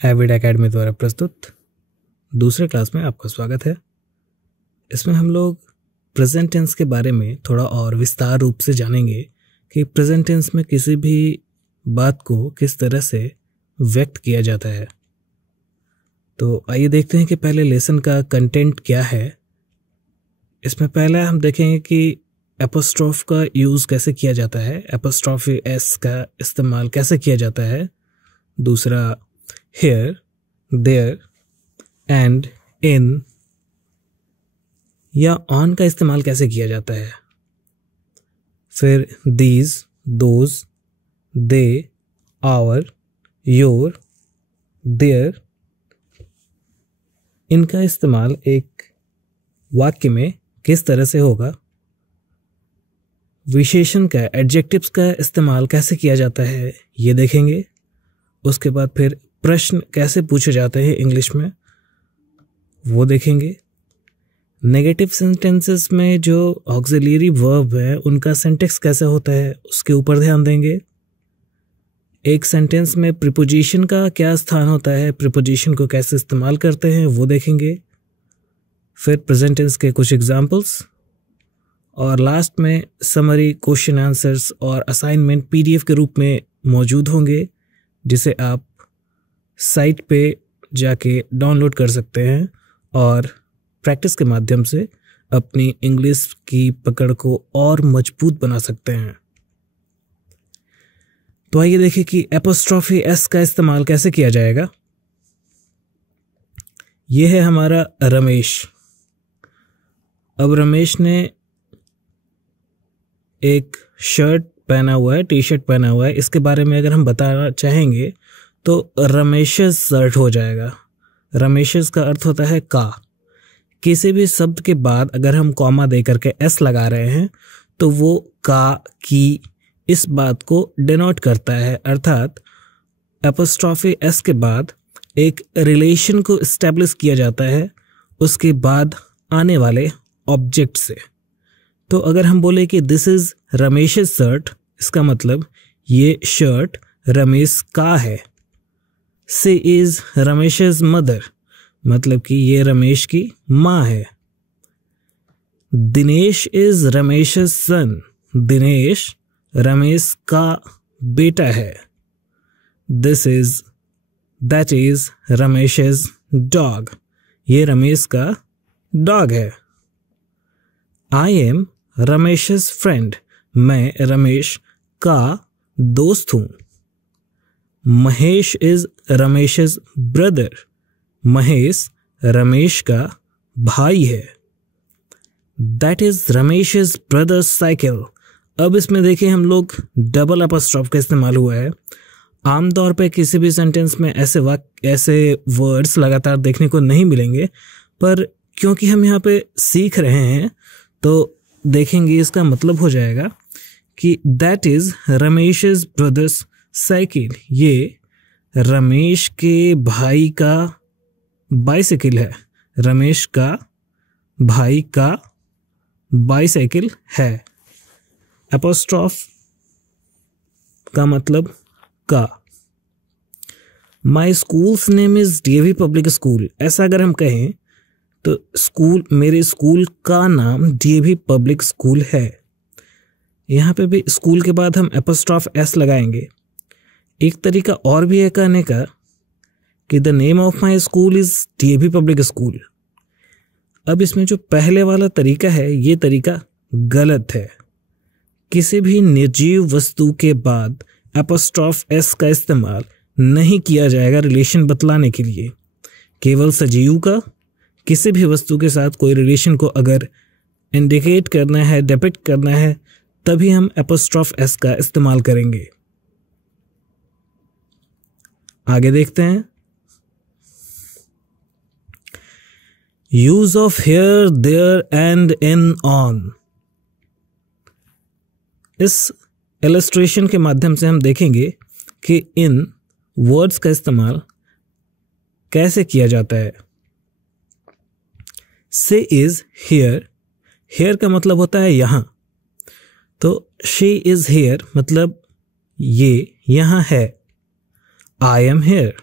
Avid academy द्वारा प्रस्तुत दूसरे क्लास में आपका स्वागत है। इसमें हम लोग प्रेजेंट टेंस के बारे में थोड़ा और विस्तार रूप से जानेंगे कि प्रेजेंट टेंस में किसी भी बात को किस तरह से व्यक्त किया जाता है। तो आइए देखते हैं कि पहले लेसन का कंटेंट क्या है। इसमें पहला हम देखेंगे कि एपोस्ट्रोफ का यूज़ कैसे किया जाता है, एपोस्ट्रोफी एस का इस्तेमाल कैसे किया जाता है। दूसरा हियर, देयर एंड इन या ऑन का इस्तेमाल कैसे किया जाता है। फिर these, those, they, our, your, there, इनका इस्तेमाल एक वाक्य में किस तरह से होगा। विशेषण का, एडजेक्टिव्स का इस्तेमाल कैसे किया जाता है ये देखेंगे। उसके बाद फिर प्रश्न कैसे पूछे जाते हैं इंग्लिश में वो देखेंगे। नेगेटिव सेंटेंसेस में जो ऑक्सिलरी वर्ब है उनका सिंटैक्स कैसे होता है उसके ऊपर ध्यान देंगे। एक सेंटेंस में प्रीपोजिशन का क्या स्थान होता है, प्रीपोजिशन को कैसे इस्तेमाल करते हैं वो देखेंगे। फिर प्रेजेंट टेंस के कुछ एग्जांपल्स और लास्ट में समरी, क्वेश्चन आंसर्स और असाइनमेंट पीडीएफ के रूप में मौजूद होंगे, जिसे आप साइट पे जाके डाउनलोड कर सकते हैं और प्रैक्टिस के माध्यम से अपनी इंग्लिश की पकड़ को और मजबूत बना सकते हैं। तो आइए देखें कि एपोस्ट्रोफी एस का इस्तेमाल कैसे किया जाएगा। यह है हमारा रमेश। अब रमेश ने एक शर्ट पहना हुआ है, टी शर्ट पहना हुआ है। इसके बारे में अगर हम बताना चाहेंगे तो रमेशस शर्ट हो जाएगा। रमेशस का अर्थ होता है का। किसी भी शब्द के बाद अगर हम कॉमा दे करके एस लगा रहे हैं तो वो का, की इस बात को डिनोट करता है, अर्थात एपोस्ट्रोफी एस के बाद एक रिलेशन को एस्टेब्लिश किया जाता है उसके बाद आने वाले ऑब्जेक्ट से। तो अगर हम बोले कि दिस इज रमेश's शर्ट, इसका मतलब ये शर्ट रमेश का है। शी इज रमेश's मदर, मतलब कि ये रमेश की माँ है। दिनेश इज रमेश's सन, दिनेश रमेश का बेटा है। दैट इज रमेश's डॉग, ये रमेश का डॉग है। आई एम रमेश's फ्रेंड, मैं रमेश का दोस्त हूं। महेश इज रमेश's ब्रदर, महेश रमेश का भाई है। That is Ramesh's brother's cycle. अब इसमें देखिए हम लोग डबल एपोस्ट्रोफ का इस्तेमाल हुआ है। आमतौर पे किसी भी सेंटेंस में ऐसे वर्ड्स लगातार देखने को नहीं मिलेंगे, पर क्योंकि हम यहाँ पे सीख रहे हैं तो देखेंगे इसका मतलब हो जाएगा कि that is Ramesh's brother's cycle, ये रमेश के भाई का बाइसाइकिल है। रमेश का भाई का बाइसाइकिल है। एपोस्ट्रोफ का मतलब का। My school's name is DAV public school, ऐसा अगर हम कहें तो स्कूल, मेरे स्कूल का नाम डीएवी पब्लिक स्कूल है। यहाँ पे भी स्कूल के बाद हम एपोस्ट्रोफ एस लगाएंगे। एक तरीका और भी है कहने का कि the name of my school is DAV public school. अब इसमें जो पहले वाला तरीका है ये तरीका गलत है। किसी भी निर्जीव वस्तु के बाद एपोस्ट्रोफ एस का इस्तेमाल नहीं किया जाएगा रिलेशन बतलाने के लिए। केवल सजीव का, किसी भी वस्तु के साथ कोई रिलेशन को अगर इंडिकेट करना है, डिपिक्ट करना है, तभी हम एपोस्ट्रोफ एस का इस्तेमाल करेंगे। आगे देखते हैं। Use of here, there and in, on. इस इलस्ट्रेशन के माध्यम से हम देखेंगे कि इन वर्ड्स का इस्तेमाल कैसे किया जाता है। शी इज हियर, हियर का मतलब होता है यहां, तो शी इज हियर मतलब ये यहां है। आई एम हियर,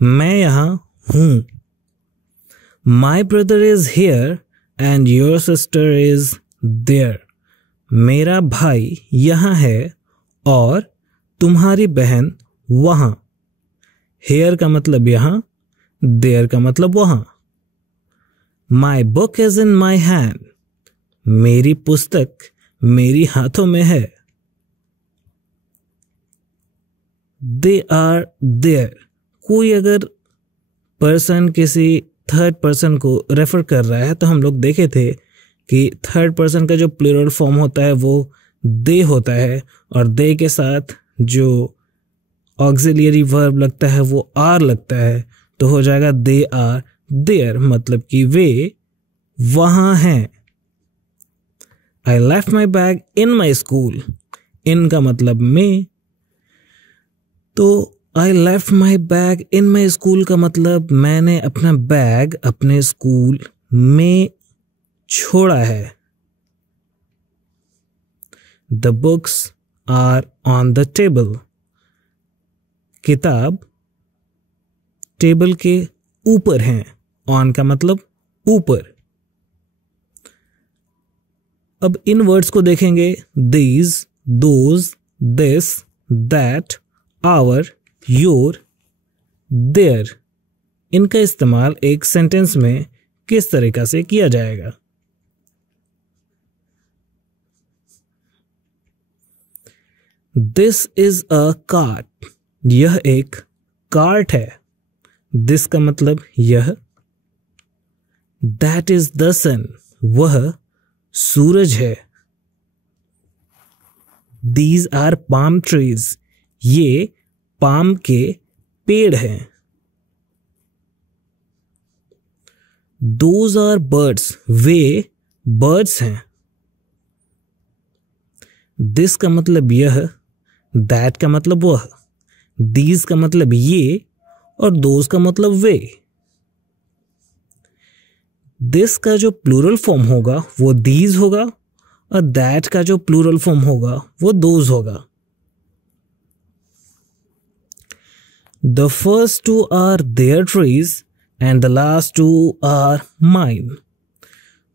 मैं यहाँ हूँ। My brother is here and your sister is there. मेरा भाई यहाँ है और तुम्हारी बहन वहाँ। हेयर का मतलब यहाँ, देयर का मतलब वहाँ। My book is in my hand. मेरी पुस्तक मेरी हाथों में है। They are there. कोई अगर पर्सन किसी थर्ड पर्सन को रेफर कर रहा है तो हम लोग देखे थे कि थर्ड पर्सन का जो प्लूरल फॉर्म होता है वो दे होता है और दे के साथ जो ऑक्सिलियरी वर्ब लगता है वो आर लगता है, तो हो जाएगा दे आर देयर, मतलब कि वे वहाँ हैं। I left my bag in my school. In का मतलब में, तो I left my bag in my school का मतलब मैंने अपना बैग अपने स्कूल में छोड़ा है। The books are on the table. किताब टेबल के ऊपर हैं। ऑन का मतलब ऊपर। अब इन वर्ड्स को देखेंगे। These, those, this, that, our, your, there. इनका इस्तेमाल एक सेंटेंस में किस तरीका से किया जाएगा? This is a cart. यह एक कार्ट है। दिस का मतलब यह। That is the sun. वह सूरज है। These are palm trees. ये पाम के पेड़ हैं। Those are birds. वे बर्ड्स हैं। दिस का मतलब यह, दैट का मतलब वह, दीज का मतलब ये और दोज का मतलब वे। दिस का जो प्लूरल फॉर्म होगा वो दीज होगा और दैट का जो प्लूरल फॉर्म होगा वो दोज होगा। The first two are their trees and the last two are mine.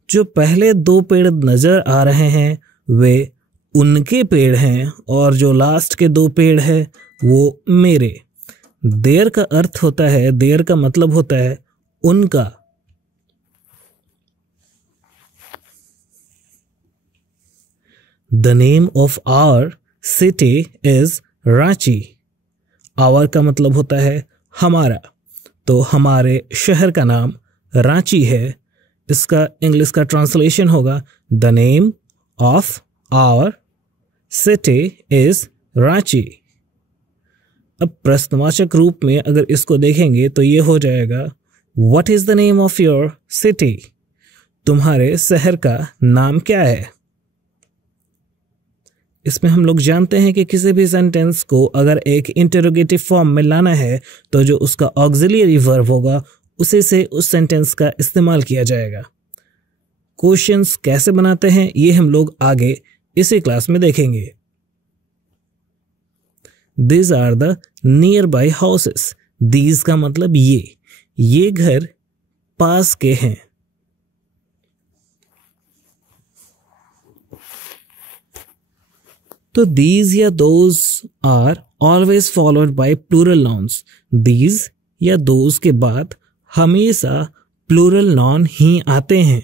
जो पहले दो पेड़ नजर आ रहे हैं वे उनके पेड़ हैं और जो लास्ट के दो पेड़ हैं वो मेरे। देयर का अर्थ होता है, देयर का मतलब होता है उनका। The name of our city is Ranchi. Our का मतलब होता है हमारा, तो हमारे शहर का नाम रांची है। इसका इंग्लिश का ट्रांसलेशन होगा the name of our city is Ranchi. अब प्रश्नवाचक रूप में अगर इसको देखेंगे तो ये हो जाएगा what is the name of your city. तुम्हारे शहर का नाम क्या है। इसमें हम लोग जानते हैं कि किसी भी सेंटेंस को अगर एक इंटरोगेटिव फॉर्म में लाना है तो जो उसका ऑक्सिलियरी वर्ब होगा उसी से उस सेंटेंस का इस्तेमाल किया जाएगा। क्वेश्चंस कैसे बनाते हैं ये हम लोग आगे इसी क्लास में देखेंगे। These are the nearby houses. These का मतलब ये घर पास के हैं। तो these या those are always followed by plural nouns. These या those के बाद हमेशा plural noun ही आते हैं।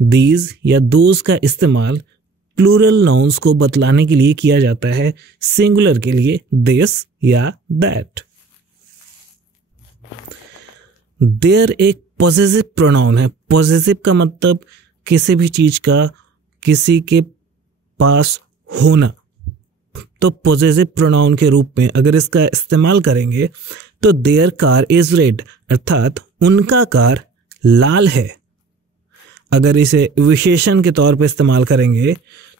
These या those का इस्तेमाल प्लूरल नाउन्स को बतलाने के लिए किया जाता है, सिंगुलर के लिए दिस या दैट। देयर एक पॉसेसिव प्रोनाउन है। पॉसेसिव का मतलब किसी भी चीज का किसी के पास होना। तो पॉसेसिव प्रोनाउन के रूप में अगर इसका इस्तेमाल करेंगे तो देयर कार इज रेड, अर्थात उनका कार लाल है। अगर इसे विशेषण के तौर पर इस्तेमाल करेंगे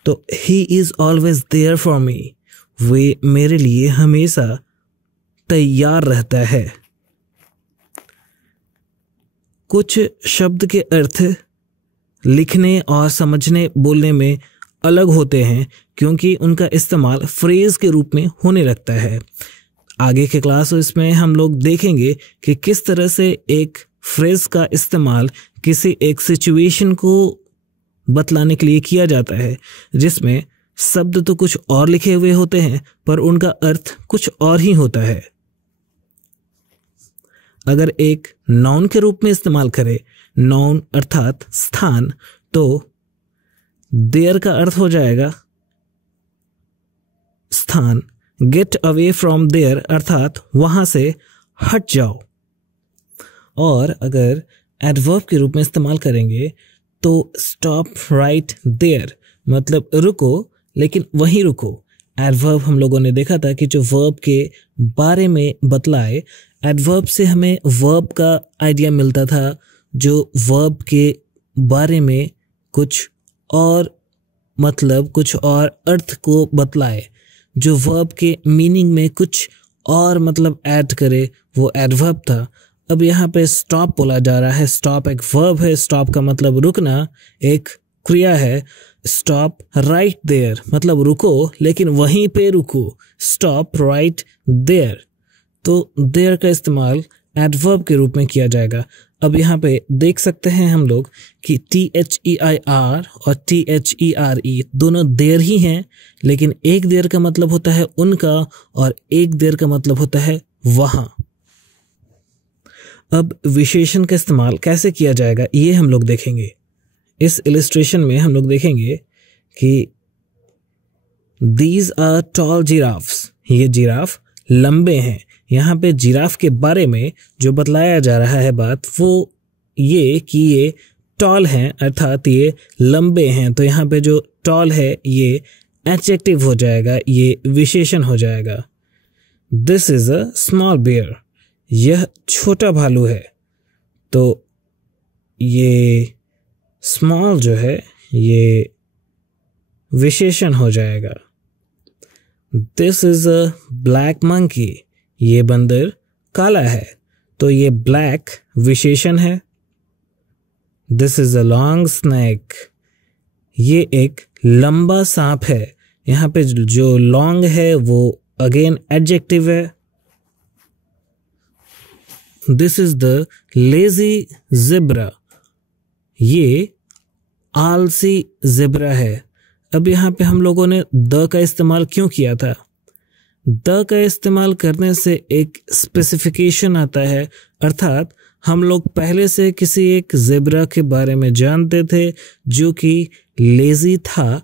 तो he is always there for me, वे मेरे लिए हमेशा तैयार रहता है। कुछ शब्द के अर्थ लिखने और समझने बोलने में अलग होते हैं क्योंकि उनका इस्तेमाल फ्रेज के रूप में होने लगता है। आगे के क्लास में हम लोग देखेंगे कि किस तरह से एक फ्रेज का इस्तेमाल किसी एक सिचुएशन को बतलाने के लिए किया जाता है, जिसमें शब्द तो कुछ और लिखे हुए होते हैं पर उनका अर्थ कुछ और ही होता है। अगर एक नाउन के रूप में इस्तेमाल करें, नाउन अर्थात स्थान, तो देयर का अर्थ हो जाएगा स्थान, गेट अवे फ्रॉम देयर अर्थात वहां से हट जाओ। और अगर एडवर्ब के रूप में इस्तेमाल करेंगे तो स्टॉप राइट देयर मतलब रुको, लेकिन वहीं रुको। एडवर्ब हम लोगों ने देखा था कि जो वर्ब के बारे में बतलाए, एडवर्ब से हमें वर्ब का आइडिया मिलता था, जो वर्ब के बारे में कुछ और मतलब कुछ और अर्थ को बतलाए, जो वर्ब के मीनिंग में कुछ और मतलब ऐड करे, वो एडवर्ब था। अब यहाँ पे स्टॉप बोला जा रहा है। स्टॉप एक वर्ब है, स्टॉप का मतलब रुकना, एक क्रिया है। स्टॉप राइट देयर मतलब रुको लेकिन वहीं पे रुको, स्टॉप राइट देयर। तो देयर का इस्तेमाल एडवर्ब के रूप में किया जाएगा। अब यहाँ पे देख सकते हैं हम लोग कि THEIR और THERE दोनों देयर ही हैं, लेकिन एक देयर का मतलब होता है उनका और एक देयर का मतलब होता है वहाँ। अब विशेषण का इस्तेमाल कैसे किया जाएगा ये हम लोग देखेंगे। इस इलिस्ट्रेशन में हम लोग देखेंगे कि दीज आर टॉल जिराफ्स, ये जिराफ लंबे हैं। यहाँ पे जिराफ के बारे में जो बतलाया जा रहा है बात, वो ये कि ये टॉल हैं अर्थात ये लंबे हैं। तो यहाँ पे जो टॉल है ये एडजेक्टिव हो जाएगा, ये विशेषण हो जाएगा। This is a small bear, यह छोटा भालू है। तो ये स्मॉल जो है ये विशेषण हो जाएगा। This is a black monkey, ये बंदर काला है। तो ये ब्लैक विशेषण है। This is a long snake, ये एक लंबा सांप है। यहाँ पे जो लॉन्ग है वो अगेन एडजेक्टिव है। This is the lazy zebra, ये आलसी ज़ेब्रा है। अब यहाँ पे हम लोगों ने द का इस्तेमाल क्यों किया था? द का इस्तेमाल करने से एक स्पेसिफिकेशन आता है, अर्थात हम लोग पहले से किसी एक ज़ेब्रा के बारे में जानते थे जो कि लेजी था।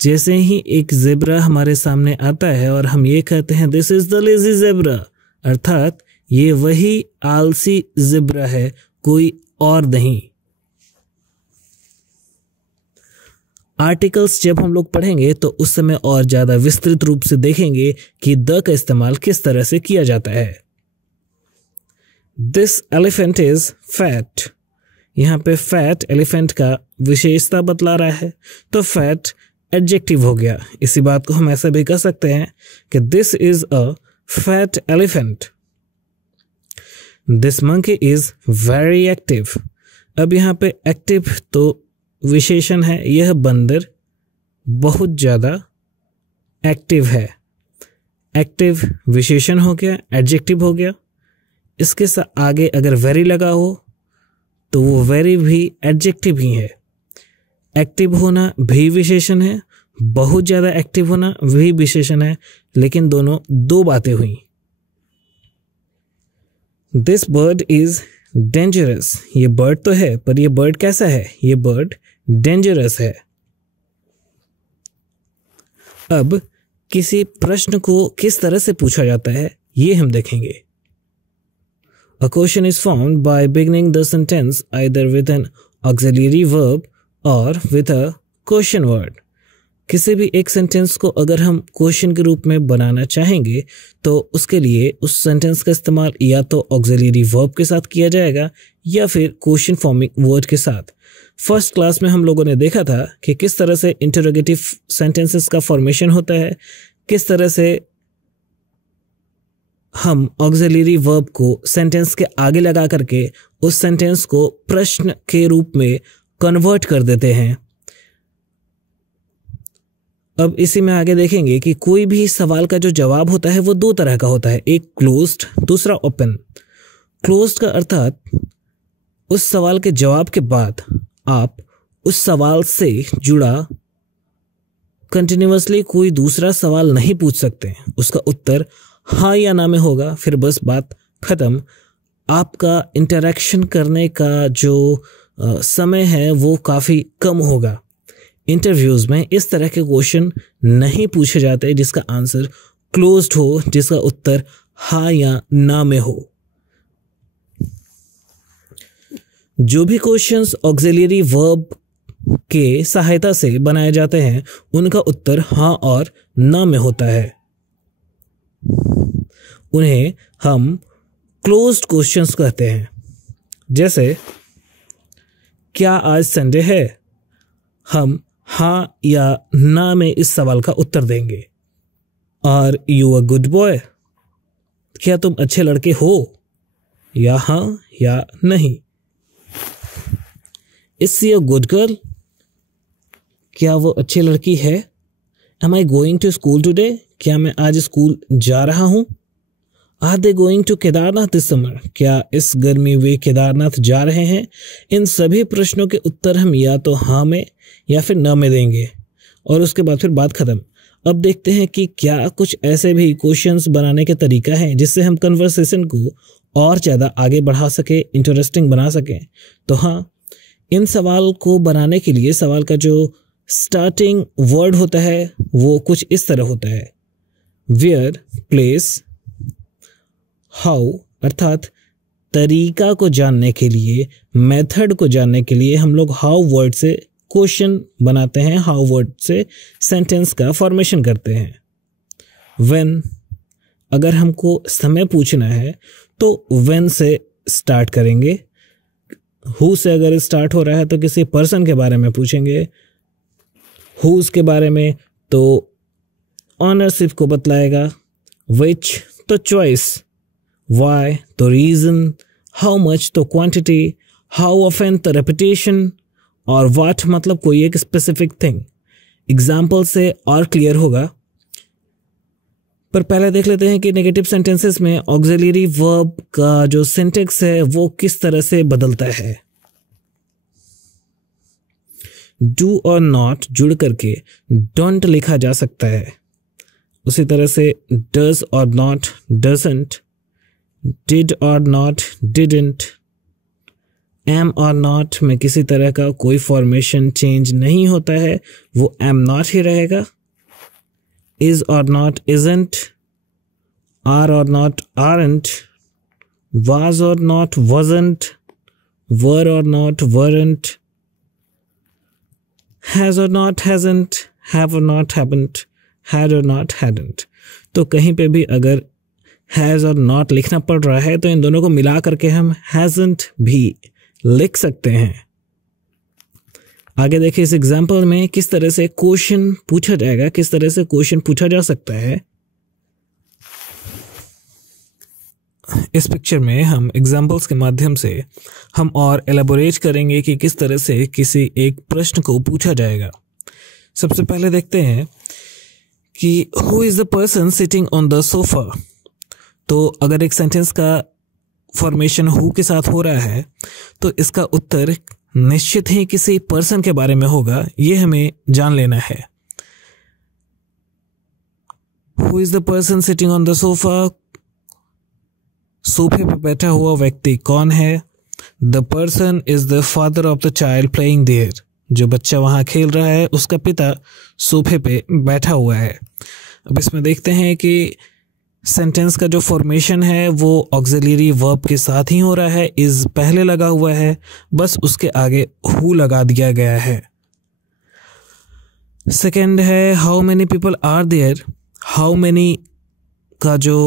जैसे ही एक ज़ेब्रा हमारे सामने आता है और हम ये कहते हैं this is the lazy zebra, अर्थात ये वही आलसी ज़ेब्रा है, कोई और नहीं। आर्टिकल्स जब हम लोग पढ़ेंगे तो उस समय और ज़्यादा विस्तृत रूप से देखेंगे कि द का इस्तेमाल किस तरह से किया जाता है। दिस एलिफेंट इज फैट, यहाँ पे फैट एलिफेंट का विशेषता बतला रहा है, तो फैट एडजेक्टिव हो गया। इसी बात को हम ऐसा भी कह सकते हैं कि this is a fat elephant. This monkey is very active, अब यहाँ पे एक्टिव तो विशेषण है, यह बंदर बहुत ज़्यादा एक्टिव है। एक्टिव विशेषण हो गया, एडजेक्टिव हो गया। इसके साथ आगे अगर वेरी लगा हो तो वो वेरी भी एडजेक्टिव ही है। एक्टिव होना भी विशेषण है, बहुत ज़्यादा एक्टिव होना भी विशेषण है, लेकिन दोनों दो बातें हुई। दिस बर्ड इज डेंजरस, ये बर्ड तो है पर ये बर्ड कैसा है? ये बर्ड डेंजरस है। अब किसी प्रश्न को किस तरह से पूछा जाता है ये हम देखेंगे। A question is formed by beginning the sentence either with an auxiliary verb or with a question word. किसी भी एक सेंटेंस को अगर हम क्वेश्चन के रूप में बनाना चाहेंगे तो उसके लिए उस सेंटेंस का इस्तेमाल या तो ऑक्सिलरी वर्ब के साथ किया जाएगा या फिर क्वेश्चन फॉर्मिंग वर्ड के साथ। फर्स्ट क्लास में हम लोगों ने देखा था कि किस तरह से इंटरोगेटिव सेंटेंसेस का फॉर्मेशन होता है, किस तरह से हम ऑक्सिलरी वर्ब को सेंटेंस के आगे लगा करके उस सेंटेंस को प्रश्न के रूप में कन्वर्ट कर देते हैं। अब इसी में आगे देखेंगे कि कोई भी सवाल का जो जवाब होता है वो दो तरह का होता है, एक क्लोज्ड, दूसरा ओपन। क्लोज्ड का अर्थात उस सवाल के जवाब के बाद आप उस सवाल से जुड़ा कंटिन्यूअसली कोई दूसरा सवाल नहीं पूछ सकते। उसका उत्तर हाँ या ना में होगा, फिर बस बात खत्म। आपका इंटरेक्शन करने का जो समय है वो काफ़ी कम होगा। इंटरव्यूज़ में इस तरह के क्वेश्चन नहीं पूछे जाते जिसका आंसर क्लोज्ड हो, जिसका उत्तर हाँ या ना में हो। जो भी क्वेश्चंस ऑक्सिलरी वर्ब के सहायता से बनाए जाते हैं उनका उत्तर हाँ और ना में होता है। उन्हें हम क्लोज्ड क्वेश्चंस कहते हैं। जैसे क्या आज संडे है, हम हाँ या ना में इस सवाल का उत्तर देंगे। Are you a good boy, क्या तुम अच्छे लड़के हो, या हाँ या नहीं। Is she a good girl, क्या वो अच्छी लड़की है। Am I going to school today, क्या मैं आज स्कूल जा रहा हूँ। Are they going to Kedarnath this summer, क्या इस गर्मी वे केदारनाथ जा रहे हैं। इन सभी प्रश्नों के उत्तर हम या तो हाँ में या फिर ना में देंगे और उसके बाद फिर बात खत्म। अब देखते हैं कि क्या कुछ ऐसे भी क्वेश्चंस बनाने के तरीका है जिससे हम कन्वर्सेशन को और ज़्यादा आगे बढ़ा सके, इंटरेस्टिंग बना सकें। तो हाँ, इन सवाल को बनाने के लिए सवाल का जो स्टार्टिंग वर्ड होता है वो कुछ इस तरह होता है, वेयर, प्लेस, हाउ, अर्थात तरीका को जानने के लिए, मेथड को जानने के लिए हम लोग हाउ वर्ड से क्वेश्चन बनाते हैं, हाउ वर्ड से सेंटेंस का फॉर्मेशन करते हैं। व्हेन, अगर हमको समय पूछना है तो व्हेन से स्टार्ट करेंगे। हु से अगर स्टार्ट हो रहा है तो किसी पर्सन के बारे में पूछेंगे। हुज के बारे में तो ऑनरशिप को बतलाएगा। विच तो चॉइस, वाई तो रीज़न, हाउ मच तो क्वांटिटी, हाउ ऑफन तो रेपिटेशन, और वाट मतलब कोई एक स्पेसिफिक थिंग। एग्जाम्पल से और क्लियर होगा, पर पहले देख लेते हैं कि नेगेटिव सेंटेंसेस में ऑक्सिलरी वर्ब का जो सिंटेक्स है वो किस तरह से बदलता है। डू और नॉट जुड़ करके डोंट लिखा जा सकता है। उसी तरह से डज और नॉट डजंट, डिड और नॉट डिडंट, एम और नॉट में किसी तरह का कोई फॉर्मेशन चेंज नहीं होता है, वो एम नॉट ही रहेगा। इज और नॉट इजंट, आर और नॉट आरंट, वाज और नॉट वजंट, वर और नॉट वरंट, हैज और नॉट हैजंट, हैव और नॉट हैवंट, हैड और नॉट हैडंट। तो कहीं पे भी अगर हैज और नॉट लिखना पड़ रहा है तो इन दोनों को मिला करके हम हैजंट भी लिख सकते हैं। आगे देखिए इस एग्जाम्पल में किस तरह से क्वेश्चन पूछा जाएगा, किस तरह से क्वेश्चन पूछा जा सकता है। इस पिक्चर में हम एग्जाम्पल्स के माध्यम से हम और एलेबोरेट करेंगे कि किस तरह से किसी एक प्रश्न को पूछा जाएगा। सबसे पहले देखते हैं कि who is the person sitting on the sofa. तो अगर एक सेंटेंस का फॉर्मेशन हु के साथ हो रहा है तो इसका उत्तर निश्चित ही किसी पर्सन के बारे में होगा, ये हमें जान लेना है। Who is the person sitting on the sofa, सोफे पर बैठा हुआ व्यक्ति कौन है। The person is the father of the child playing there, जो बच्चा वहां खेल रहा है उसका पिता सोफे पे बैठा हुआ है। अब इसमें देखते हैं कि सेंटेंस का जो फॉर्मेशन है वो ऑक्सिलरी वर्ब के साथ ही हो रहा है। इज पहले लगा हुआ है, बस उसके आगे हु लगा दिया गया है। सेकंड है how many people are there. How many का जो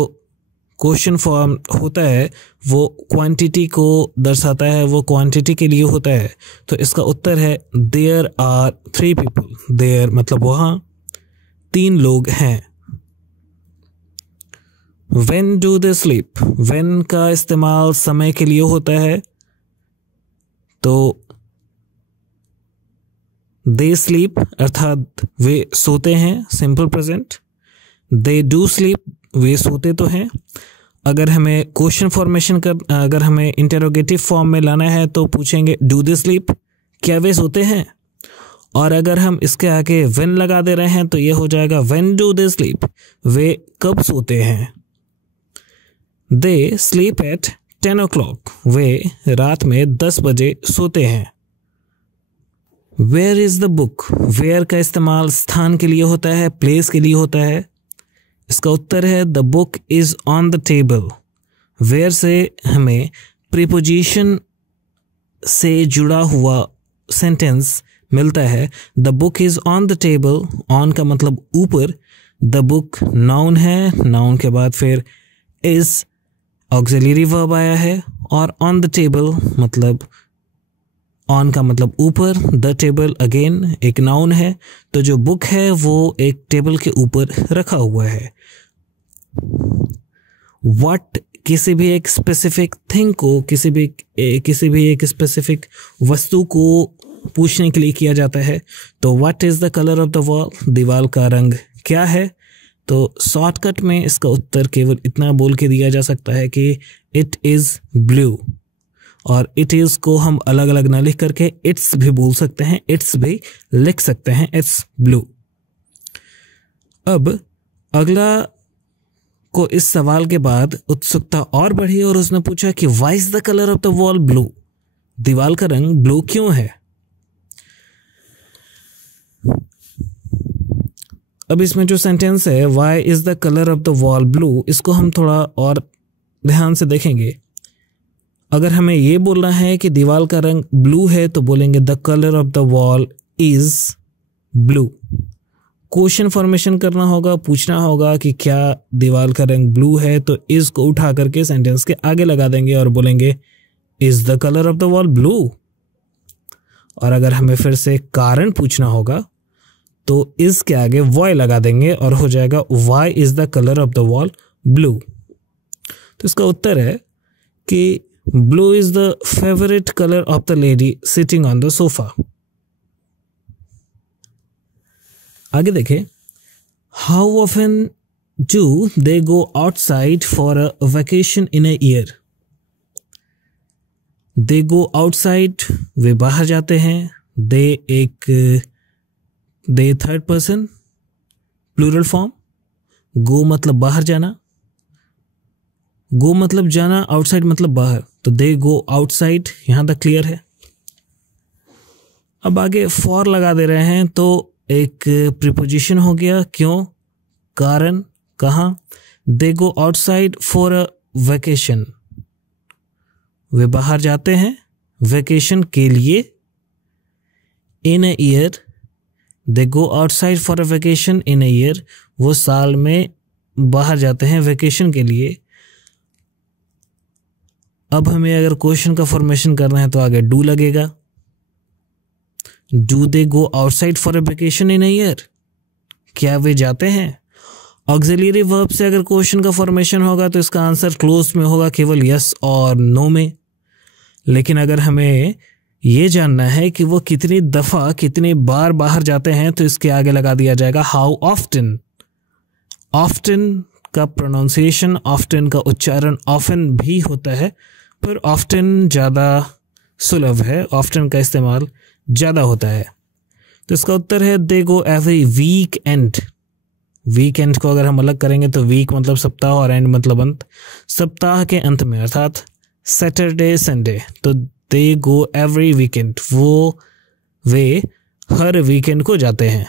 क्वेश्चन फॉर्म होता है वो क्वांटिटी को दर्शाता है, वो क्वांटिटी के लिए होता है। तो इसका उत्तर है देयर आर 3 पीपल। देयर मतलब वहाँ 3 लोग हैं। When do they sleep? When का इस्तेमाल समय के लिए होता है, तो दे स्लीप अर्थात वे सोते हैं, simple present. They do sleep, वे सोते तो हैं। अगर हमें क्वेश्चन फॉर्मेशन अगर हमें इंटेरोगेटिव फॉर्म में लाना है तो पूछेंगे डू दे स्लीप, क्या वे सोते हैं। और अगर हम इसके आगे व्हेन लगा दे रहे हैं तो ये हो जाएगा व्हेन डू दे स्लीप, वे कब सोते हैं। दे स्लीप एट 10 o'clock, वे रात में 10 बजे सोते हैं। Where is the book, where का इस्तेमाल स्थान के लिए होता है, प्लेस के लिए होता है। इसका उत्तर है the book is on the table. Where से हमें प्रीपोजिशन से जुड़ा हुआ सेंटेंस मिलता है। The book is on the table, on का मतलब ऊपर, द बुक नाउन है, नाउन के बाद फिर इज ऑक्सिलरी वर्ब आया है, और ऑन द टेबल मतलब ऑन का मतलब ऊपर, द टेबल अगेन एक नाउन है, तो जो बुक है वो एक टेबल के ऊपर रखा हुआ है। व्हाट किसी भी एक स्पेसिफिक थिंग को, किसी भी एक स्पेसिफिक वस्तु को पूछने के लिए किया जाता है। तो what is the colour of the wall, दीवार का रंग क्या है। तो शॉर्टकट में इसका उत्तर केवल इतना बोल के दिया जा सकता है कि इट इज ब्लू। और इट इज को हम अलग अलग ना लिख करके इट्स भी बोल सकते हैं, इट्स भी लिख सकते हैं, इट्स ब्लू। अब अगला को इस सवाल के बाद उत्सुकता और बढ़ी और उसने पूछा कि why is the colour of the wall blue, दीवार का रंग ब्लू क्यों है। अब इसमें जो सेंटेंस है why is the colour of the wall blue, इसको हम थोड़ा और ध्यान से देखेंगे। अगर हमें ये बोलना है कि दीवार का रंग ब्लू है तो बोलेंगे the colour of the wall is blue. Question formation करना होगा, पूछना होगा कि क्या दीवार का रंग ब्लू है, तो इज को उठा करके सेंटेंस के आगे लगा देंगे और बोलेंगे is the colour of the wall blue. और अगर हमें फिर से कारण पूछना होगा तो इज के आगे वाई लगा देंगे और हो जाएगा why is the colour of the wall blue. तो इसका उत्तर है कि blue is the favourite colour of the lady sitting on the sofa. आगे देखें, how often do they go outside for a vacation in a year. They go outside, वे बाहर जाते हैं। They third person plural form, go मतलब बाहर जाना, गो मतलब जाना, आउटसाइड मतलब बाहर, तो दे गो आउटसाइड, यहां तक क्लियर है। अब आगे फॉर लगा दे रहे हैं तो एक प्रीपोजिशन हो गया, क्यों, कारण, कहाँ। They go outside for a vacation, वे बाहर जाते हैं वेकेशन के लिए। In a year, they go outside for a vacation in a year, वो साल में बाहर जाते हैं वेकेशन के लिए। अब हमें अगर क्वेश्चन का फॉर्मेशन करना है तो आगे डू लगेगा। Do they go outside for a vacation in a year, क्या वे जाते हैं। ऑक्सिलरी वर्ब से अगर क्वेश्चन का फॉर्मेशन होगा तो इसका आंसर क्लोज में होगा, केवल यस और नो में। लेकिन अगर हमें ये जानना है कि वो कितनी दफा, कितनी बार बाहर जाते हैं, तो इसके आगे लगा दिया जाएगा हाउ ऑफ्टन। ऑफ्टन का प्रोनाउंसिएशन, ऑफ्टन का उच्चारण ऑफन भी होता है, पर ऑफ्टन ज़्यादा सुलभ है, ऑफ्टन का इस्तेमाल ज़्यादा होता है। तो इसका उत्तर है they go every weekend. Weekend को अगर हम अलग करेंगे तो वीक मतलब सप्ताह और एंड मतलब अंत, सप्ताह के अंत में अर्थात सैटरडे संडे। तो दे गो एवरी वीकेंड, वे हर वीकेंड को जाते हैं।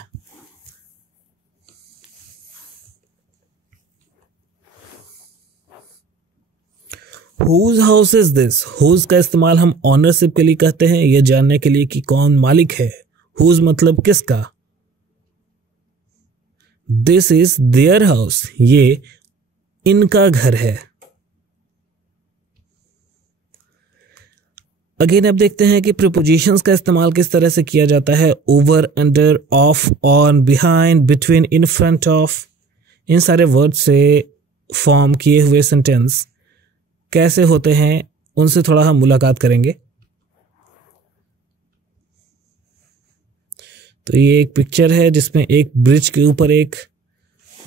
Whose house is this? Whose का इस्तेमाल हम ऑनरशिप के लिए कहते हैं, यह जानने के लिए कि कौन मालिक है। Whose मतलब किसका। This is their house, ये इनका घर है। अगेन अब देखते हैं कि प्रीपोजिशंस का इस्तेमाल किस तरह से किया जाता है। Over, under, of, on, behind, between, in front of, इन सारे वर्ड से फॉर्म किए हुए सेंटेंस कैसे होते हैं, उनसे थोड़ा हम मुलाकात करेंगे। तो ये एक पिक्चर है जिसमें एक ब्रिज के ऊपर एक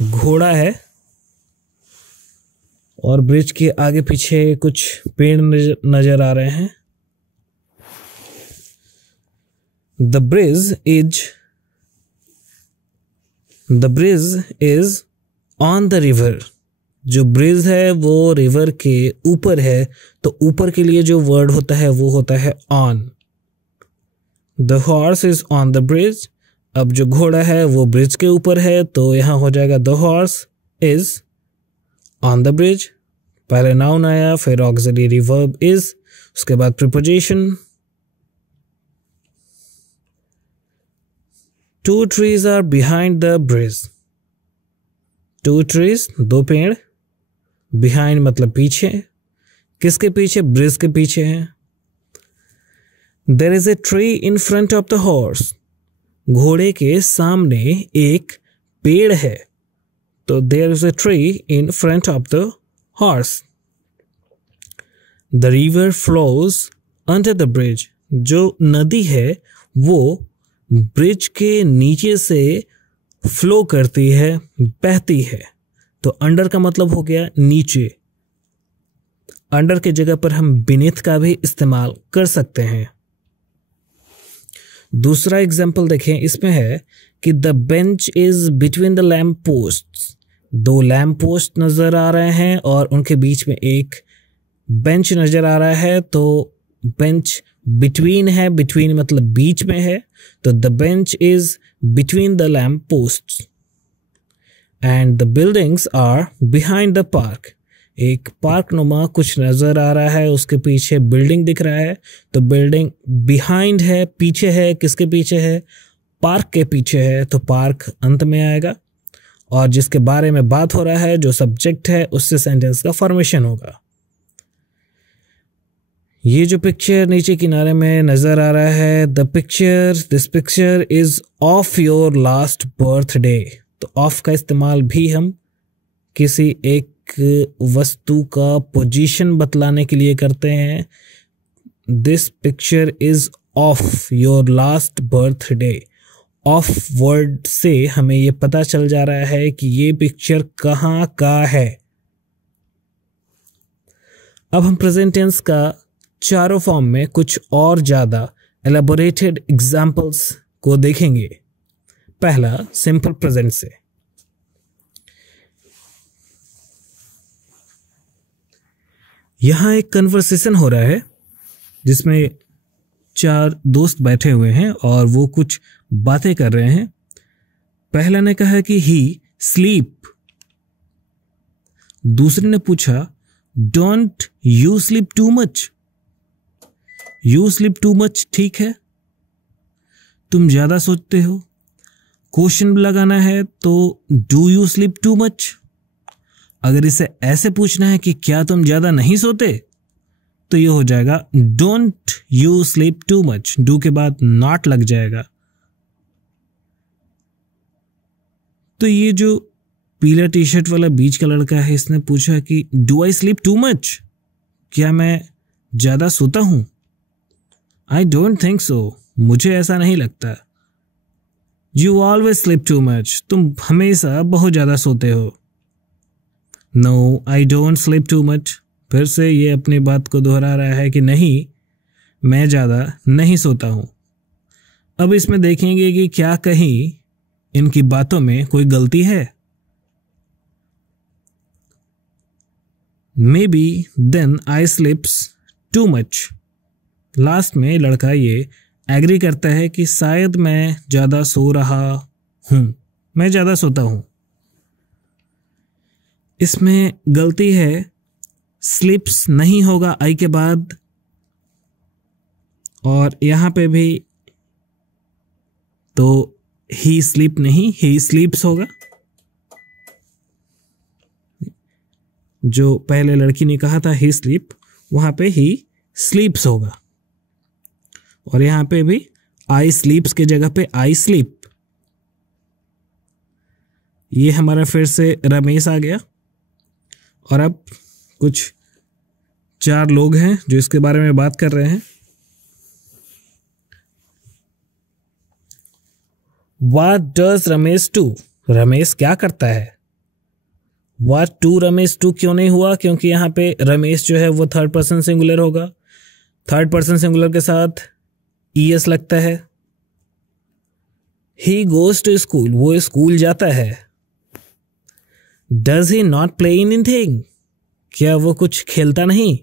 घोड़ा है और ब्रिज के आगे पीछे कुछ पेड़ नजर आ रहे हैं। The bridge is on the river। जो ब्रिज है वो रिवर के ऊपर है, तो ऊपर के लिए जो वर्ड होता है वो होता है on। The horse is on the bridge। अब जो घोड़ा है वो ब्रिज के ऊपर है, तो यहाँ हो जाएगा the horse is on the bridge। पहले नाउन आया, फिर ऑक्सिलरी वर्ब is, उसके बाद preposition. Two trees are behind the bridge। Two trees, दो पेड़, behind मतलब पीछे, किसके पीछे? ब्रिज के पीछे है। There is a tree in front of the horse। घोड़े के सामने एक पेड़ है, तो there is a tree in front of the horse। The river flows under the bridge। जो नदी है वो ब्रिज के नीचे से फ्लो करती है, बहती है। तो अंडर का मतलब हो गया नीचे। अंडर के जगह पर हम बीनेथ का भी इस्तेमाल कर सकते हैं। दूसरा एग्जाम्पल देखें, इसमें है कि the bench is between the lamp post. दो लैम्प पोस्ट नजर आ रहे हैं और उनके बीच में एक बेंच नजर आ रहा है, तो बेंच बिटवीन है, बिटवीन मतलब बीच में है, तो the bench is between the lamp posts. And the buildings are behind the park. एक पार्क नुमा कुछ नजर आ रहा है, उसके पीछे बिल्डिंग दिख रहा है, तो बिल्डिंग बिहाइंड है, पीछे है, किसके पीछे है? पार्क के पीछे है, तो पार्क अंत में आएगा। और जिसके बारे में बात हो रहा है, जो सब्जेक्ट है, उससे सेंटेंस का फॉर्मेशन होगा। ये जो पिक्चर नीचे किनारे में नजर आ रहा है, this picture is of your last birthday. तो ऑफ का इस्तेमाल भी हम किसी एक वस्तु का पोजीशन बतलाने के लिए करते हैं। This picture is of your last birthday. Of word से हमें ये पता चल जा रहा है कि ये पिक्चर कहाँ का है। अब हम प्रेजेंट टेंस का चारों फॉर्म में कुछ और ज्यादा एलेबोरेटेड एग्जाम्पल्स को देखेंगे। पहला सिंपल प्रेजेंट से। यहां एक कन्वर्सेशन हो रहा है जिसमें चार दोस्त बैठे हुए हैं और वो कुछ बातें कर रहे हैं। पहला ने कहा कि ही स्लीप। दूसरे ने पूछा don't you sleep too much. You sleep too much ठीक है, तुम ज्यादा सोचते हो। क्वेश्चन लगाना है तो do you sleep too much. अगर इसे ऐसे पूछना है कि क्या तुम ज्यादा नहीं सोते, तो ये हो जाएगा don't you sleep too much. Do के बाद नॉट लग जाएगा। तो ये जो पीला टी शर्ट वाला बीच का लड़का है, इसने पूछा कि do I sleep too much. क्या मैं ज्यादा सोता हूं? I don't think so. मुझे ऐसा नहीं लगता। You always sleep too much. तुम हमेशा बहुत ज्यादा सोते हो। No I don't sleep too much. फिर से ये अपनी बात को दोहरा रहा है कि नहीं, मैं ज्यादा नहीं सोता हूं। अब इसमें देखेंगे कि क्या कहीं इनकी बातों में कोई गलती है। Maybe then I sleeps too much. Last में लड़का ये एग्री करता है कि शायद मैं ज्यादा सो रहा हूं, मैं ज्यादा सोता हूं। इसमें गलती है, स्लिप्स नहीं होगा आई के बाद, और यहां पे भी तो ही स्लीप नहीं, ही स्लीप्स होगा। जो पहले लड़की ने कहा था ही स्लीप, वहां पे ही स्लीप्स होगा। और यहां पे भी आई स्लीप्स के जगह पे आई स्लीप। ये हमारा फिर से रमेश आ गया। और अब कुछ चार लोग हैं जो इसके बारे में बात कर रहे हैं। What does Ramesh do? Ramesh क्या करता है? What do रमेश do क्यों नहीं हुआ? क्योंकि यहाँ पे रमेश जो है वो थर्ड पर्सन सिंगुलर होगा। थर्ड पर्सन सिंगुलर के साथ es लगता है। He goes to school, वो स्कूल जाता है। Does he not play anything? क्या वो कुछ खेलता नहीं?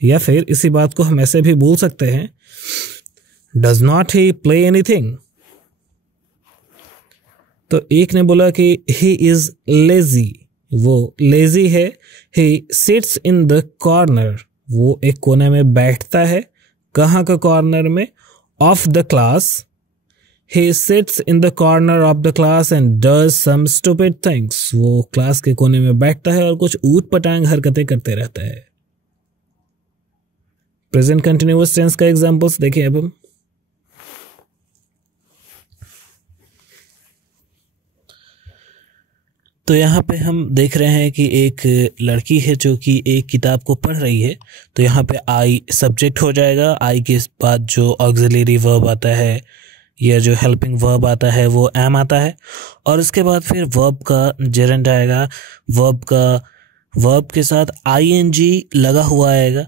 या फिर इसी बात को हम ऐसे भी बोल सकते हैं, Does not he play anything? तो एक ने बोला कि he is lazy, वो lazy है। He sits in the corner, वो एक कोने में बैठता है। कहाँ का कॉर्नर में? Of the class. He sits in the corner of the class and does some stupid things. वो क्लास के कोने में बैठता है और कुछ ऊट पटांग हरकतें करते रहता है। प्रेजेंट कंटिन्यूअस टेंस का एग्जांपल्स देखिए अब हम। तो यहाँ पे हम देख रहे हैं कि एक लड़की है जो कि एक किताब को पढ़ रही है। तो यहाँ पे आई सब्जेक्ट हो जाएगा। आई के बाद जो ऑक्सिलरी वर्ब आता है या जो हेल्पिंग वर्ब आता है वो एम आता है, और उसके बाद फिर वर्ब का जेरेंट आएगा। वर्ब के साथ आईएनजी लगा हुआ आएगा,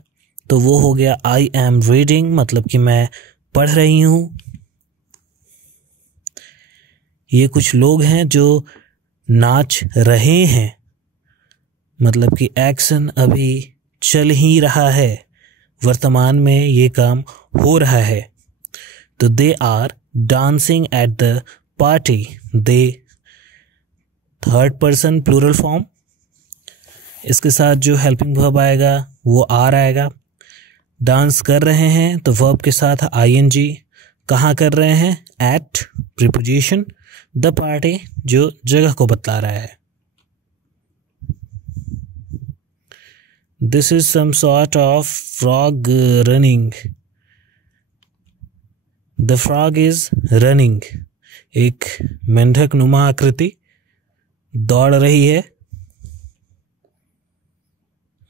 तो वो हो गया आई एम रीडिंग, मतलब कि मैं पढ़ रही हूँ। ये कुछ लोग हैं जो नाच रहे हैं, मतलब कि एक्शन अभी चल ही रहा है, वर्तमान में ये काम हो रहा है। तो they are dancing at the party. They third person plural form, इसके साथ जो हेल्पिंग वर्ब आएगा वो आर आएगा। डांस कर रहे हैं तो वर्ब के साथ आईएनजी। कहाँ कर रहे हैं? Eight preposition. द पार्टी जो जगह को बतला रहा है। This is some sort of frog running. The frog is running. एक मेंढक नुमा आकृति दौड़ रही है।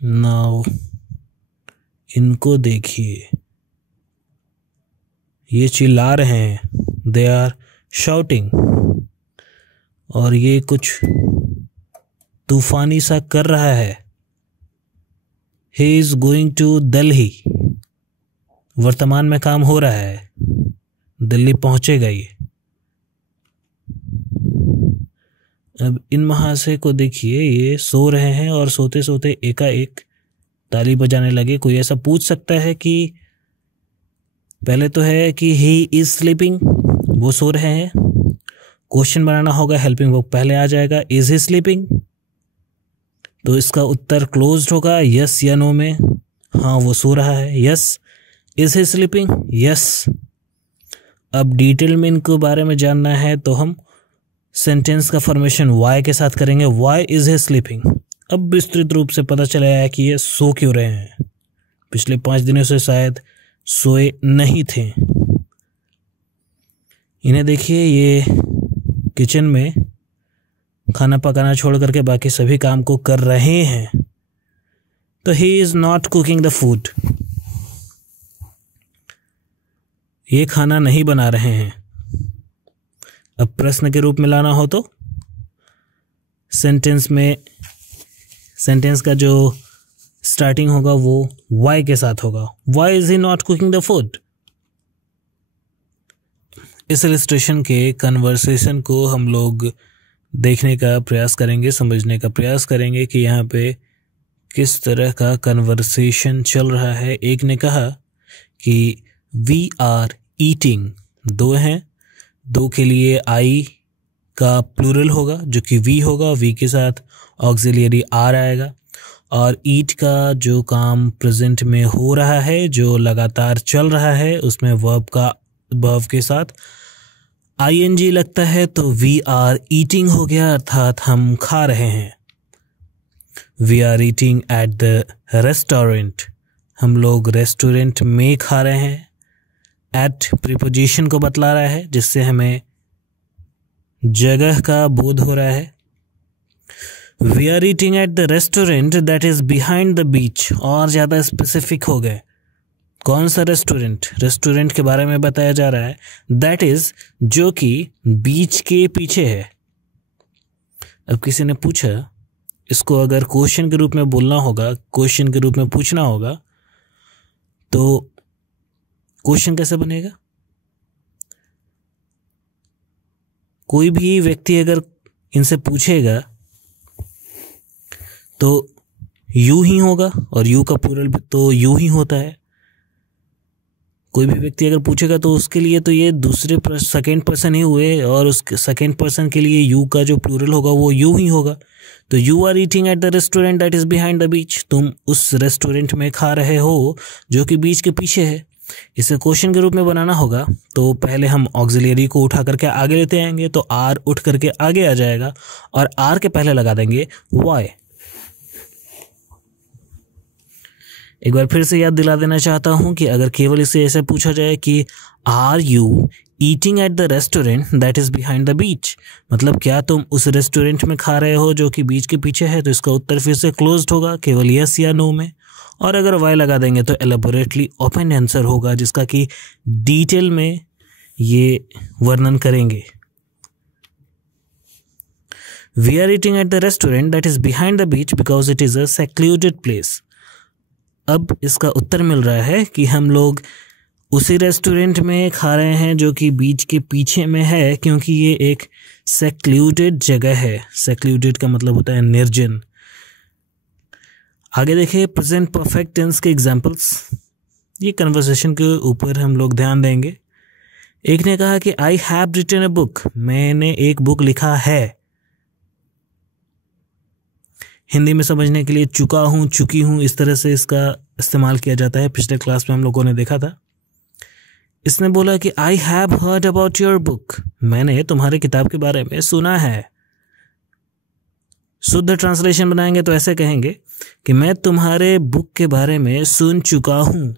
नाउ इनको देखिए, ये चिल्ला रहे हैं, दे आर शाउटिंग, और ये कुछ तूफानी सा कर रहा है। He is going to Delhi, वर्तमान में काम हो रहा है, दिल्ली पहुंचेगा ये। अब इन महाशय को देखिए, ये सो रहे हैं और सोते सोते एकाएक ताली बजाने लगे। कोई ऐसा पूछ सकता है कि पहले तो है कि ही इज स्लीपिंग, वो सो रहे हैं। क्वेश्चन बनाना होगा, हेल्पिंग वर्ब पहले आ जाएगा, इज ही स्लीपिंग। तो इसका उत्तर क्लोज्ड होगा यस या नो में। हाँ वो सो रहा है, yes. Is he sleeping, yes. अब डिटेल में इनको बारे में जानना है तो हम सेंटेंस का फॉर्मेशन वाई के साथ करेंगे। Why is he sleeping. अब विस्तृत रूप से पता चला है कि ये सो क्यों रहे हैं। पिछले 5 दिनों से शायद सोए नहीं थे। इन्हें देखिए, ये किचन में खाना पकाना छोड़ करके बाकी सभी काम को कर रहे हैं। तो he is not cooking the food, ये खाना नहीं बना रहे हैं। अब प्रश्न के रूप में लाना हो तो सेंटेंस का जो स्टार्टिंग होगा वो वाई के साथ होगा। Why is he not cooking the food. इस इलस्ट्रेशन के कन्वर्सेशन को हम लोग देखने का प्रयास करेंगे, समझने का प्रयास करेंगे कि यहाँ पे किस तरह का कन्वर्सेशन चल रहा है। एक ने कहा कि वी आर ईटिंग, 2 हैं, 2 के लिए आई का प्लूरल होगा जो कि वी होगा, वी के साथ ऑक्सिलियरी आर आएगा। और ईट का जो काम प्रेजेंट में हो रहा है, जो लगातार चल रहा है, उसमें वर्ब के साथ आईएनजी लगता है, तो वी आर ईटिंग हो गया, अर्थात हम खा रहे हैं। We are eating at the restaurant, हम लोग रेस्टोरेंट में खा रहे हैं। एट प्रीपोजिशन को बतला रहा है जिससे हमें जगह का बोध हो रहा है। We are eating at the restaurant that is behind the beach, और ज़्यादा स्पेसिफिक हो गए, कौन सा रेस्टोरेंट? रेस्टोरेंट के बारे में बताया जा रहा है, दैट इज जो कि बीच के पीछे है। अब किसी ने पूछा, इसको अगर क्वेश्चन के रूप में बोलना होगा, क्वेश्चन के रूप में पूछना होगा, तो क्वेश्चन कैसे बनेगा? कोई भी व्यक्ति अगर इनसे पूछेगा तो यू ही होगा, और यू का प्लूरल तो यू ही होता है। कोई भी व्यक्ति अगर पूछेगा तो उसके लिए तो ये दूसरे सेकेंड पर्सन ही हुए, और उस सेकेंड पर्सन के लिए यू का जो प्लूरल होगा वो यू ही होगा। तो you are eating at the restaurant that is behind the beach. तुम उस रेस्टोरेंट में खा रहे हो जो कि बीच के पीछे है। इसे क्वेश्चन के रूप में बनाना होगा तो पहले हम ऑक्सिलियरी को उठा करके आगे लेते आएंगे, तो आर उठ करके आगे आ जाएगा और आर के पहले लगा देंगे वाई। एक बार फिर से याद दिला देना चाहता हूं कि अगर केवल इसे ऐसे पूछा जाए कि are you eating at the restaurant that is behind the beach, मतलब क्या तुम उस रेस्टोरेंट में खा रहे हो जो कि बीच के पीछे है, तो इसका उत्तर फिर से क्लोज्ड होगा केवल यस या नो में। और अगर वाई लगा देंगे तो एलेबोरेटली ओपन आंसर होगा, जिसका कि डिटेल में ये वर्णन करेंगे। We are eating at the restaurant that is behind the beach because it is a secluded place. अब इसका उत्तर मिल रहा है कि हम लोग उसी रेस्टोरेंट में खा रहे हैं जो कि बीच के पीछे में है, क्योंकि ये एक सेक्लूडेड जगह है। सेक्लूडेड का मतलब होता है निर्जन। आगे देखिए प्रेजेंट परफेक्ट टेंस के एग्जांपल्स। ये कन्वर्सेशन के ऊपर हम लोग ध्यान देंगे। एक ने कहा कि I have written a book, मैंने एक बुक लिखा है। हिंदी में समझने के लिए चुका हूँ, चुकी हूँ, इस तरह से इसका इस्तेमाल किया जाता है। पिछले क्लास में हम लोगों ने देखा था। इसने बोला कि I have heard about your book, मैंने तुम्हारी किताब के बारे में सुना है। शुद्ध ट्रांसलेशन बनाएंगे तो ऐसे कहेंगे कि मैं तुम्हारे बुक के बारे में सुन चुका हूं।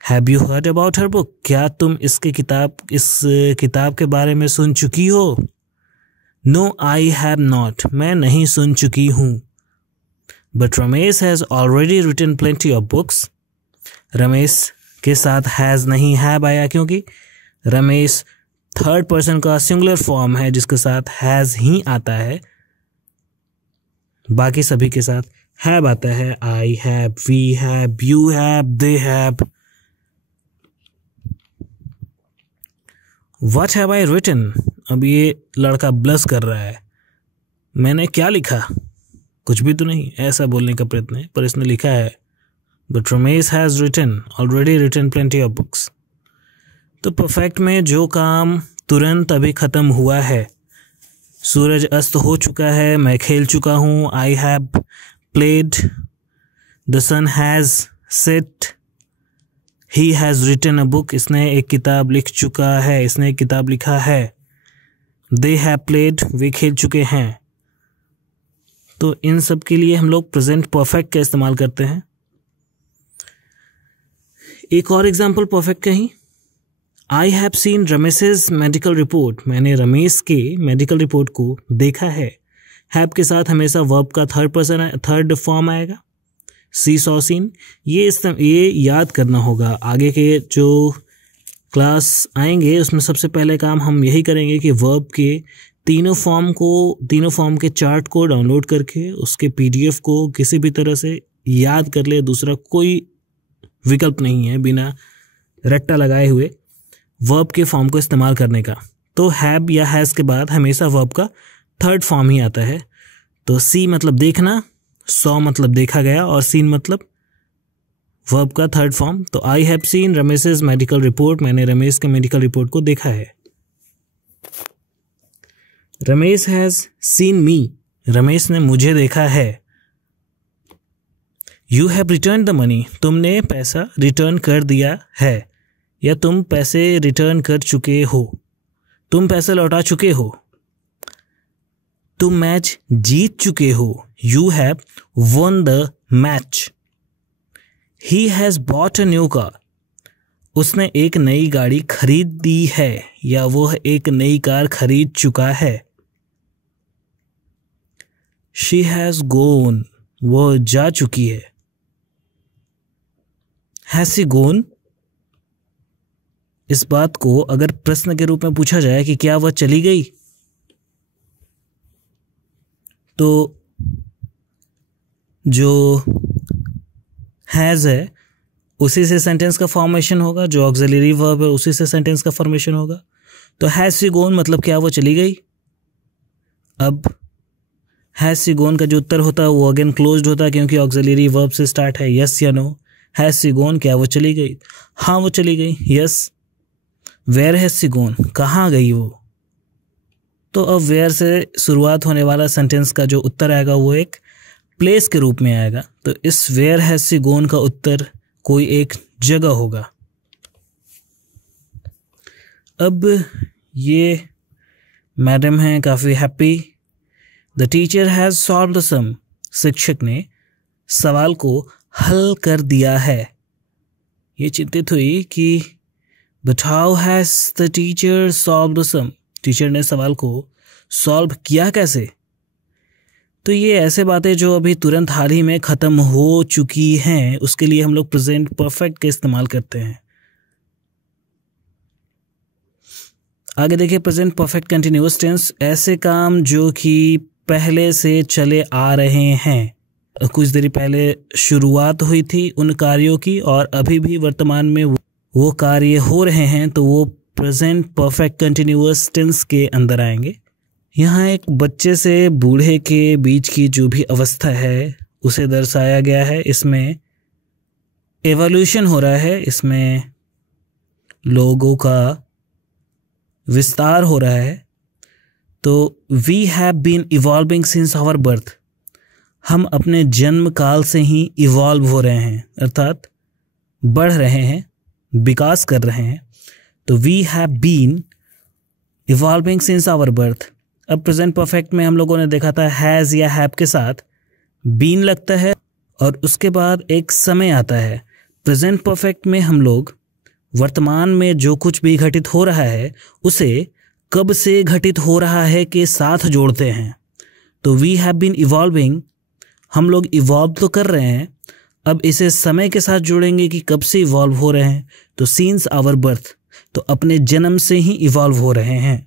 Have you heard about her book, क्या तुम इस किताब के बारे में सुन चुकी हो? नो आई हैव नॉट, मैं नहीं सुन चुकी हूं। But Ramesh has already written plenty of books, Ramesh के साथ हैज नहीं हैव आया क्योंकि रमेश थर्ड पर्सन का सिंगुलर फॉर्म है जिसके साथ हैज ही आता है। बाकी सभी के साथ हैव आता है। I have, we have, you have, they have. What have I written, अब ये लड़का ब्लश कर रहा है। मैंने क्या लिखा? कुछ भी तो नहीं, ऐसा बोलने का प्रयत्न है, पर इसने लिखा है but Ramesh has written already written plenty of books. तो परफेक्ट में जो काम तुरंत अभी खत्म हुआ है, सूरज अस्त हो चुका है, मैं खेल चुका हूँ, I have played, the sun has set, he has written a book, इसने एक किताब लिख चुका है, इसने एक किताब लिखा है। दे हैव प्लेड, वे खेल चुके हैं। तो इन सब के लिए हम लोग प्रेजेंट परफेक्ट का इस्तेमाल करते हैं। एक और एग्जाम्पल परफेक्ट का ही, I have seen Ramesh's medical report, मैंने रमेश के मेडिकल रिपोर्ट को देखा है। हैव के साथ हमेशा वर्ब का थर्ड फॉर्म आएगा। सी सॉ सीन, ये याद करना होगा। आगे के जो क्लास आएंगे उसमें सबसे पहले काम हम यही करेंगे कि वर्ब के तीनों फॉर्म के चार्ट को डाउनलोड करके उसके पीडीएफ को किसी भी तरह से याद कर ले। दूसरा कोई विकल्प नहीं है बिना रट्टा लगाए हुए वर्ब के फॉर्म को इस्तेमाल करने का। तो हैव या हैज के बाद हमेशा वर्ब का थर्ड फॉर्म ही आता है। तो सी मतलब देखना, सॉ मतलब देखा गया, और सीन मतलब वर्ब का थर्ड फॉर्म। तो I have seen Ramesh's medical report, मैंने रमेश के मेडिकल रिपोर्ट को देखा है। Ramesh has seen me, Ramesh ने मुझे देखा है। You have return the money, तुमने पैसा रिटर्न कर दिया है, या तुम पैसे रिटर्न कर चुके हो, तुम पैसे लौटा चुके हो। तुम मैच जीत चुके हो, you have won the match. He has bought a new car, उसने एक नई गाड़ी खरीदी है, या वह एक नई कार खरीद चुका है। शी हैज गोन, वह जा चुकी है। हैज शी गॉन, इस बात को अगर प्रश्न के रूप में पूछा जाए कि क्या वह चली गई, तो जो हैज़ है उसी से सेंटेंस का फॉर्मेशन होगा, जो ऑक्सिलरी वर्ब है उसी से सेंटेंस का फॉर्मेशन होगा। तो हैज शी गॉन मतलब क्या वो चली गई। अब हैज शी गॉन का जो उत्तर होता है वो अगेन क्लोज्ड होता है क्योंकि ऑक्सिलरी वर्ब से स्टार्ट है, यस या नो। हैज शी गॉन, क्या वो चली गई, हाँ वो चली गई, yes. Where has she gone, कहाँ गई वो। तो अब वेयर से शुरुआत होने वाला सेंटेंस का जो उत्तर आएगा वो एक प्लेस के रूप में आएगा। तो इस वेयर हैज शी गॉन का उत्तर कोई एक जगह होगा। अब ये मैडम हैं काफ़ी happy. The teacher has solve the sum, शिक्षक ने सवाल को हल कर दिया है। ये चिंतित हुई कि but how has the teacher solve the sum, teacher ने सवाल को सॉल्व किया कैसे। तो ये ऐसे बातें जो अभी तुरंत हाल ही में ख़त्म हो चुकी हैं उसके लिए हम लोग प्रेजेंट परफेक्ट का इस्तेमाल करते हैं। आगे देखिए प्रेजेंट परफेक्ट कंटिन्यूअस टेंस, ऐसे काम जो कि पहले से चले आ रहे हैं, कुछ देर पहले शुरुआत हुई थी उन कार्यों की और अभी भी वर्तमान में वो कार्य हो रहे हैं, तो वो प्रेजेंट परफेक्ट कंटिन्यूअस टेंस के अंदर आएंगे। यहाँ एक बच्चे से बूढ़े के बीच की जो भी अवस्था है उसे दर्शाया गया है। इसमें एवोल्यूशन हो रहा है, इसमें लोगों का विस्तार हो रहा है। तो we have been evolving since our birth, हम अपने जन्म काल से ही इवॉल्व हो रहे हैं, अर्थात बढ़ रहे हैं, विकास कर रहे हैं। तो we have been evolving since our birth. अब प्रेजेंट परफेक्ट में हम लोगों ने देखा था हैज़ या हैव के साथ बीन लगता है और उसके बाद एक समय आता है। प्रेजेंट परफेक्ट में हम लोग वर्तमान में जो कुछ भी घटित हो रहा है उसे कब से घटित हो रहा है के साथ जोड़ते हैं। तो वी हैव बीन इवॉल्विंग, हम लोग इवॉल्व तो कर रहे हैं, अब इसे समय के साथ जोड़ेंगे कि कब से इवॉल्व हो रहे हैं। तो सिंस आवर बर्थ, तो अपने जन्म से ही इवॉल्व हो रहे हैं।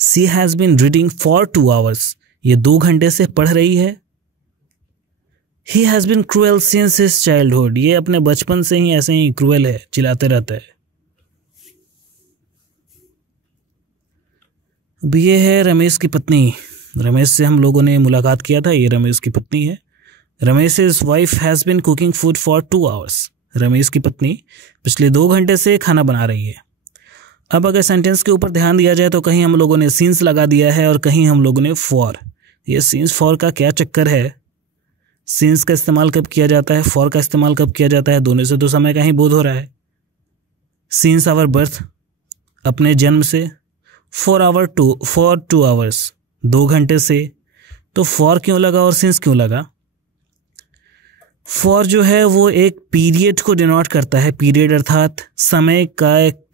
She has been reading for 2 hours, ये 2 घंटे से पढ़ रही है। He has been cruel since his childhood, ये अपने बचपन से ही ऐसे ही क्रूएल है, चिल्लाते रहता है। अब ये है रमेश की पत्नी, रमेश से हम लोगों ने मुलाकात किया था, ये रमेश की पत्नी है। Ramesh's wife has been cooking food for 2 hours, Ramesh की पत्नी पिछले 2 घंटे से खाना बना रही है। अब अगर सेंटेंस के ऊपर ध्यान दिया जाए तो कहीं हम लोगों ने सिंस लगा दिया है और कहीं हम लोगों ने फॉर। ये सिंस फॉर का क्या चक्कर है, सिंस का इस्तेमाल कब किया जाता है, फॉर का इस्तेमाल कब किया जाता है, दोनों से तो समय का ही बोध हो रहा है। सिंस आवर बर्थ, अपने जन्म से, फॉर 2 hours, 2 घंटे से। तो फॉर क्यों लगा और सिंस क्यों लगा। फॉर जो है वो एक पीरियड को डिनोट करता है, पीरियड अर्थात समय का एक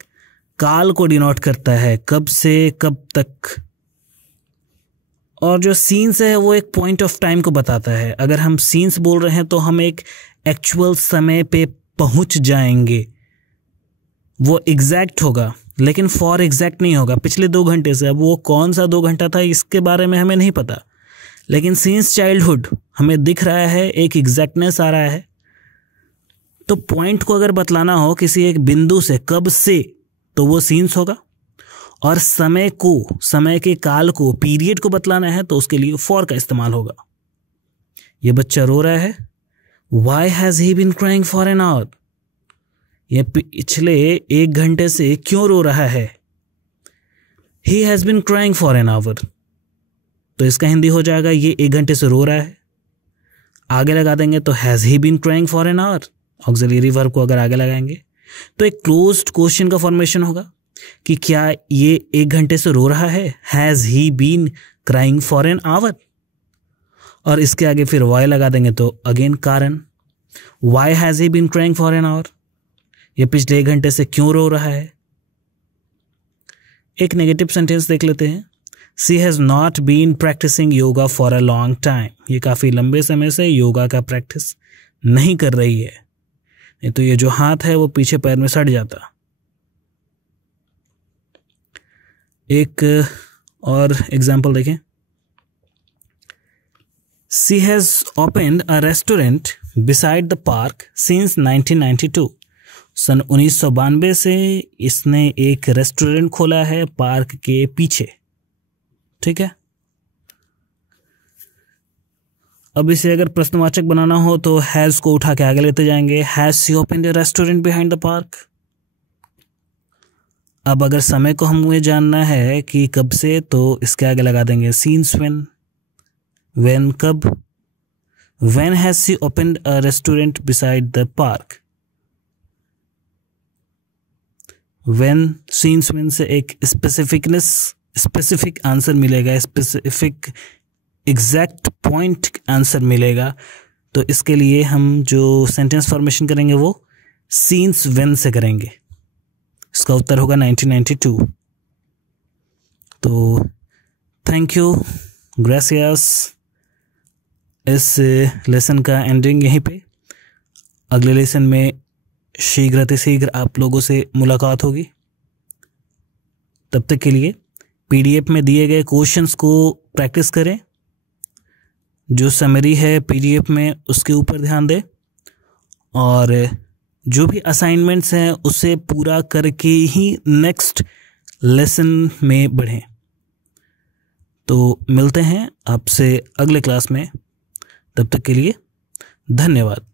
काल को डिनोट करता है, कब से कब तक। और जो सीन्स है वो एक पॉइंट ऑफ टाइम को बताता है। अगर हम सीन्स बोल रहे हैं तो हम एक एक्चुअल समय पे पहुंच जाएंगे, वो एग्जैक्ट होगा, लेकिन फॉर एग्जैक्ट नहीं होगा पिछले 2 घंटे से। अब वो कौन सा 2 घंटा था इसके बारे में हमें नहीं पता, लेकिन सिंस चाइल्डहुड हमें दिख रहा है, एक एग्जैक्टनेस आ रहा है। तो पॉइंट को अगर बतलाना हो किसी एक बिंदु से कब से, तो वो सीन्स होगा। और समय को, समय के काल को, पीरियड को बतलाना है तो उसके लिए फॉर का इस्तेमाल होगा। ये बच्चा रो रहा है, why has he been crying for an hour, ये पिछले 1 घंटे से क्यों रो रहा है। He has been crying for an hour, तो इसका हिंदी हो जाएगा ये 1 घंटे से रो रहा है। आगे लगा देंगे तो has he been crying for an hour, auxiliary verb को अगर आगे लगाएंगे तो एक क्लोज्ड क्वेश्चन का फॉर्मेशन होगा कि क्या ये 1 घंटे से रो रहा है, has he been crying for an hour. और इसके आगे फिर वाई लगा देंगे तो अगेन कारण, why has he been crying for an hour, ये पिछले 1 घंटे से क्यों रो रहा है। एक नेगेटिव सेंटेंस देख लेते हैं, she has not been practising yoga for a long time, ये काफ़ी लंबे समय से योगा का प्रैक्टिस नहीं कर रही है, नहीं तो ये जो हाथ है वो पीछे पैर में सट जाता। एक और एग्जाम्पल देखें। She has opened a restaurant beside the park since 1992. सन 1992 से इसने एक रेस्टोरेंट खोला है पार्क के पीछे। ठीक है, अब इसे अगर प्रश्नवाचक बनाना हो तो हैज को उठा के आगे लेते जाएंगे, has she opened a restaurant behind the park. अब अगर समय को हमें जानना है कि कब से, तो इसके आगे लगा देंगे सीन्स व्हेन कब, when has she opened a restaurant beside the park. When, scenes when से एक स्पेसिफिक आंसर मिलेगा, स्पेसिफिक एग्जैक्ट पॉइंट आंसर मिलेगा। तो इसके लिए हम जो सेंटेंस फॉर्मेशन करेंगे वो सीन्स व्हेन से करेंगे। इसका उत्तर होगा 1992। तो थैंक यू, ग्रेसियस। इस लेसन का एंडिंग यहीं पे। अगले लेसन में शीघ्र आप लोगों से मुलाकात होगी। तब तक के लिए पीडीएफ में दिए गए क्वेश्चंस को प्रैक्टिस करें, जो समरी है पीडीएफ में उसके ऊपर ध्यान दें, और जो भी असाइनमेंट्स हैं उसे पूरा करके ही नेक्स्ट लेसन में बढ़ें। तो मिलते हैं आपसे अगले क्लास में, तब तक के लिए धन्यवाद।